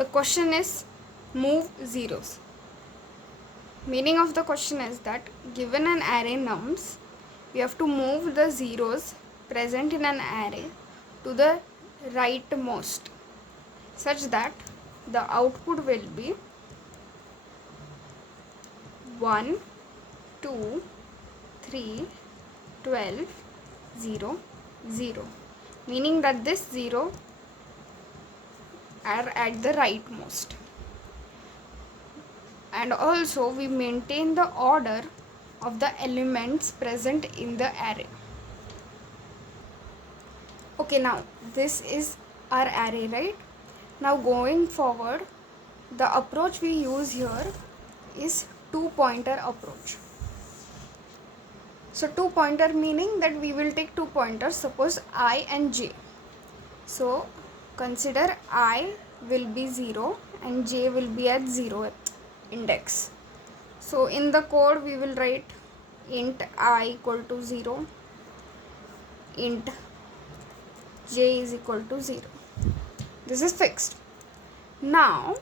the question is move zeros. Meaning of the question is that given an array nums, we have to move the zeros present in an array to the rightmost such that the output will be 1, 2, 3, 12, 0, 0. Meaning that this 0 are at the rightmost. And also we maintain the order of the elements present in the array. Okay, now this is our array, right? Now going forward, the approach we use here is two-pointer approach. So two-pointer meaning that we will take two pointers, suppose I and j. So consider I will be 0 and j will be at 0th index. So in the code we will write int I equal to 0, int j is equal to 0. This is fixed. Now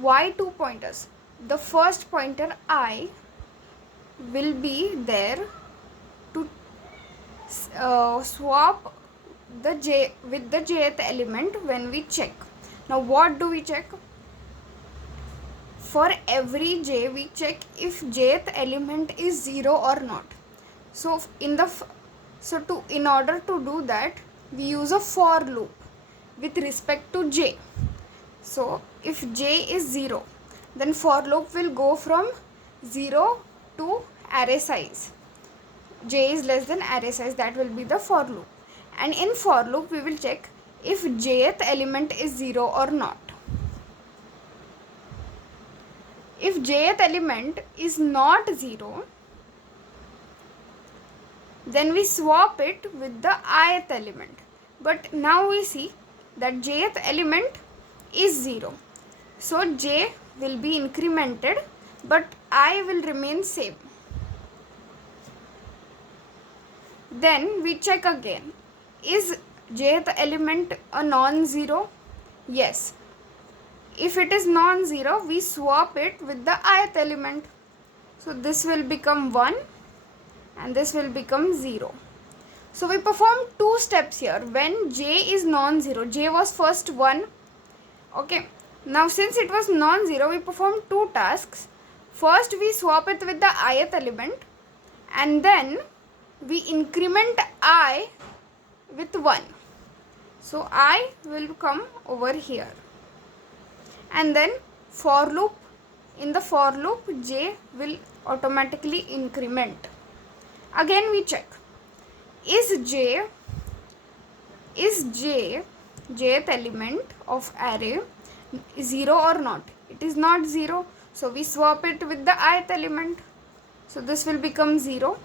why two pointers? The first pointer I will be there to swap the j with the jth element when we check. Now what do we check? For every j we check if jth element is 0 or not. So in order to do that, we use a for loop with respect to j. So if j is 0, then for loop will go from 0 to array size. J is less than array size, that will be the for loop. And in for loop we will check if jth element is 0 or not. If jth element is not 0, then we swap it with the ith element. But now we see that jth element is 0. So j will be incremented, but I will remain same. Then we check again. Is jth element a non-zero? Yes. If it is non-zero, we swap it with the ith element. So this will become 1 and this will become 0. So we perform two steps here. When j is non-zero, j was first 1. Okay. Now since it was non-zero, we perform two tasks. First we swap it with the ith element and then we increment I with 1. So I will come over here. And then for loop, in the for loop j will automatically increment. Again we check, is jth element of array 0 or not? It is not 0, so we swap it with the ith element. So this will become 0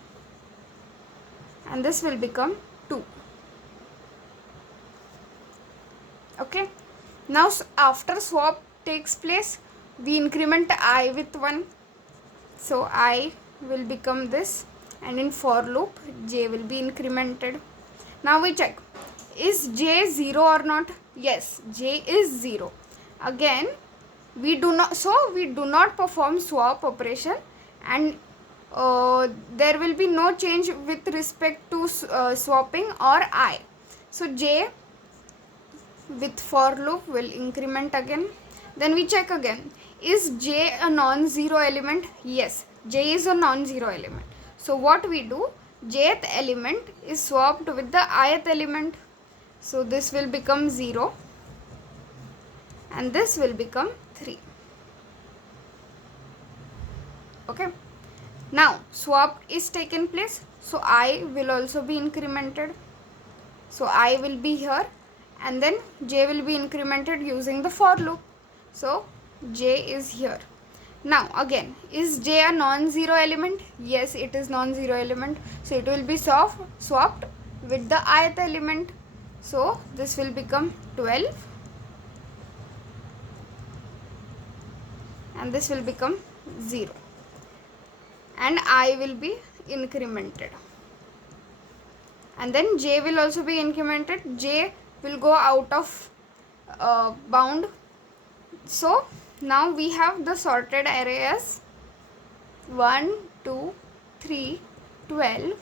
and this will become 2. Okay, now after swap takes place, we increment I with 1. So I will become this, and in for loop j will be incremented. Now we check, is j 0 or not? Yes, j is 0. Again we do not perform swap operation, and there will be no change with respect to swapping or I. So j with for loop will increment again. Then we check again, is j a non-zero element? Yes, j is a non-zero element. So what we do, jth element is swapped with the ith element. So this will become 0 and this will become 3. Okay. Now swap is taken place, so I will also be incremented. So I will be here and then j will be incremented using the for loop. So j is here. Now again, is j a non-zero element? Yes, it is non-zero element. So it will be swapped with the ith element. So this will become 12 and this will become 0. And I will be incremented. And then j will also be incremented. J will go out of bound. So now we have the sorted array as 1, 2, 3, 12,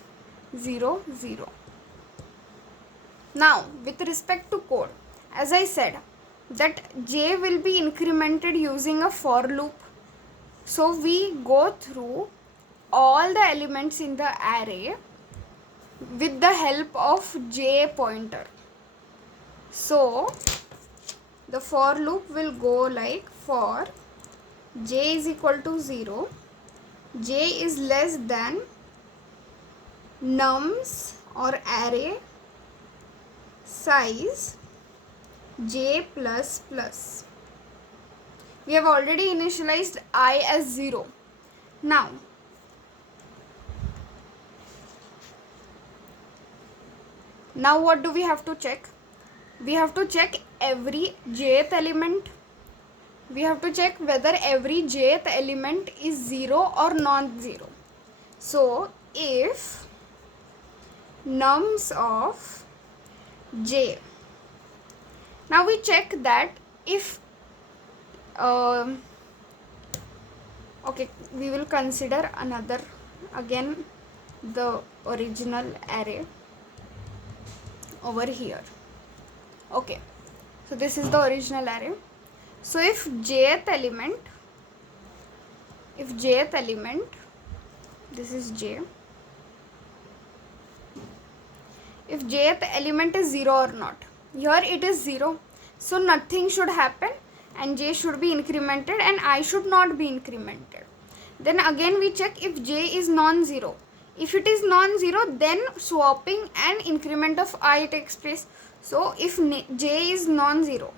0, 0. Now with respect to code, as I said that j will be incremented using a for loop. So we go through all the elements in the array with the help of j pointer. So the for loop will go like for j is equal to 0, j is less than nums or array size j plus plus. We have already initialized I as 0. Now what do we have to check? We have to check every jth element. We have to check whether every jth element is 0 or non-zero. So if nums of j, now we check that if okay, we will consider another, again the original array over here. Okay, so this is the original array. So if jth element, this is j, if jth element is 0 or not, here it is 0, so nothing should happen and j should be incremented and I should not be incremented. Then again we check if j is non-zero. If it is non-zero, then swapping and increment of I takes place. So if j is non-zero,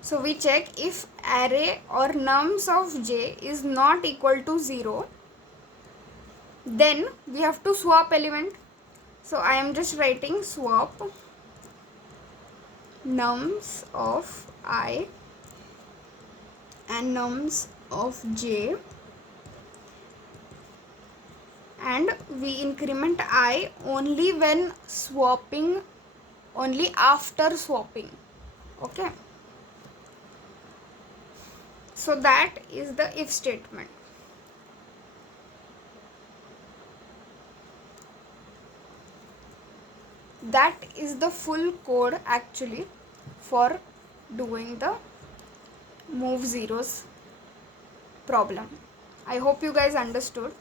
so we check if array or nums of j is not equal to 0, then we have to swap element. So I am just writing swap nums of I and nums of j, and we increment I only when swapping, only after swapping. Okay, so that is the if statement. That is the full code actually for doing the move zeros problem. I hope you guys understood.